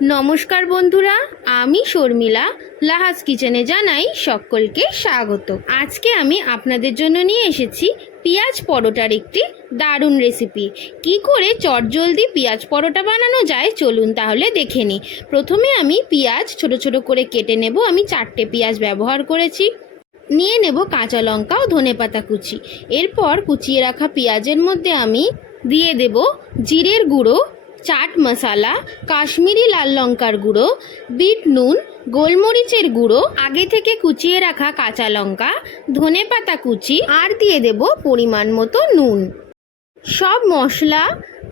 নমস্কার বন্ধুরা, আমি শর্মিলা লাহাস কিচেনে জানাই সকলকে স্বাগত। আজকে আমি আপনাদের জন্য নিয়ে এসেছি পেঁয়াজ পরোটার একটি দারুণ রেসিপি। কি করে চটজলদি পেঁয়াজ পরোটা বানানো যায় চলুন তাহলে দেখে নিই। প্রথমে আমি পেঁয়াজ ছোট ছোট করে কেটে নেব। আমি 4টে পেঁয়াজ ব্যবহার করেছি। নিয়ে নেব কাঁচা লঙ্কা ও ধনেপাতা কুচি। এরপর কুচিয়ে রাখা পেঁয়াজের মধ্যে আমি দিয়ে দেব জিরের গুঁড়ো, চাট মশলা, কাশ্মীরি লাল লঙ্কার গুঁড়ো, বিট নুন, গোলমরিচের গুঁড়ো, আগে থেকে কুচিয়ে রাখা কাঁচা লঙ্কা, ধনেপাতা কুচি আর দিয়ে দেব পরিমাণ মতো নুন। সব মশলা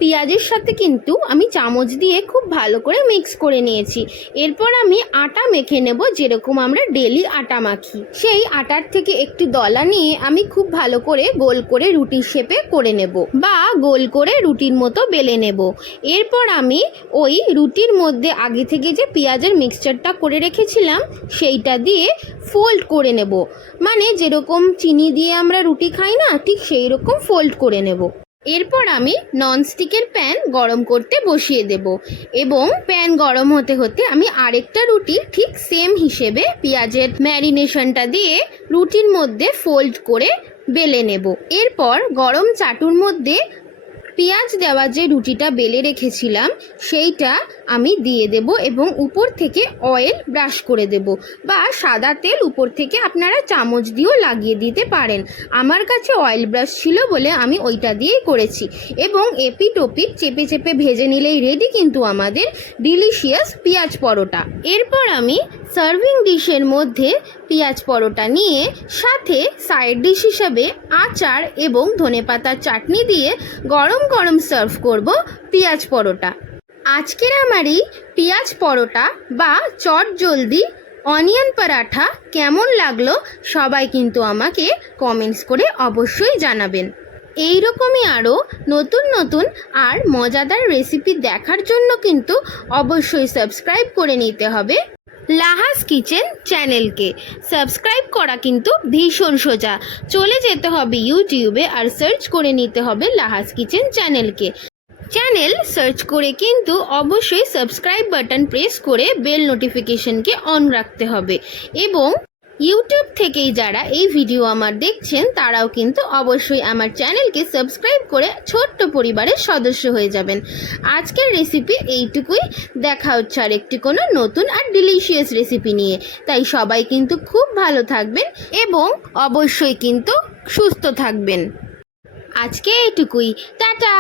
পেঁয়াজের সাথে কিন্তু আমি চামচ দিয়ে খুব ভালো করে মিক্স করে নিয়েছি। এরপর আমি আটা মেখে নেব, যেরকম আমরা ডেলি আটা মাখি। সেই আটার থেকে একটি দলা নিয়ে আমি খুব ভালো করে গোল করে রুটির শেপে করে নেব বা গোল করে রুটির মতো বেলে নেব। এরপর আমি ওই রুটির মধ্যে আগে থেকে যে পেঁয়াজের মিক্সচারটা করে রেখেছিলাম সেইটা দিয়ে ফোল্ড করে নেব। মানে যেরকম চিনি দিয়ে আমরা রুটি খাই না, ঠিক সেই রকম ফোল্ড করে নেব। এরপর আমি ননস্টিকের প্যান গরম করতে বসিয়ে দেব এবং প্যান গরম হতে হতে আমি আরেকটা রুটির ঠিক সেম হিসেবে পেঁয়াজের ম্যারিনেশনটা দিয়ে রুটির মধ্যে ফোল্ড করে বেলে নেব। এরপর গরম চাটুর মধ্যে পেঁয়াজ দেওয়া যে রুটিটা বেলে রেখেছিলাম সেইটা আমি দিয়ে দেব এবং উপর থেকে অয়েল ব্রাশ করে দেব বা সাদা তেল উপর থেকে আপনারা চামচ দিয়েও লাগিয়ে দিতে পারেন। আমার কাছে অয়েল ব্রাশ ছিল বলে আমি ওইটা দিয়েই করেছি এবং এপিট ওপিট চেপে চেপে ভেজে নিলেই রেডি কিন্তু আমাদের ডিলিশিয়াস পেঁয়াজ পরোটা। এরপর আমি সার্ভিং ডিশের মধ্যে পেঁয়াজ পরোটা নিয়ে সাথে সাইড ডিশ হিসাবে আচার এবং ধনেপাতার চাটনি দিয়ে গরম গরম সার্ভ করব পেঁয়াজ পরোটা। আজকের আমার এই পেঁয়াজ পরোটা বা চটজলদি অনিয়ন পরাঠা কেমন লাগলো সবাই কিন্তু আমাকে কমেন্টস করে অবশ্যই জানাবেন। এই রকমই আরও নতুন নতুন আর মজাদার রেসিপি দেখার জন্য কিন্তু অবশ্যই সাবস্ক্রাইব করে নিতে হবে লাহাস কিচেন চ্যানেলকে। সাবস্ক্রাইব করা কিন্তু ভীষণ সোজা। চলে যেতে হবে ইউটিউবে আর সার্চ করে নিতে হবে লাহাস কিচেন চ্যানেলকে। চ্যানেল সার্চ করে কিন্তু অবশ্যই সাবস্ক্রাইব বাটন প্রেস করে বেল নোটিফিকেশনকে অন রাখতে হবে এবং ইউটিউব থেকেই যারা এই ভিডিও আমার দেখছেন তারাও কিন্তু অবশ্যই আমার চ্যানেলকে সাবস্ক্রাইব করে ছোট্ট পরিবারের সদস্য হয়ে যাবেন। আজকের রেসিপি এইটুকুই। দেখা হচ্ছে আর একটি কোনো নতুন আর ডিলিশিয়াস রেসিপি নিয়ে। তাই সবাই কিন্তু খুব ভালো থাকবেন এবং অবশ্যই কিন্তু সুস্থ থাকবেন। আজকে এইটুকুই। টাটা।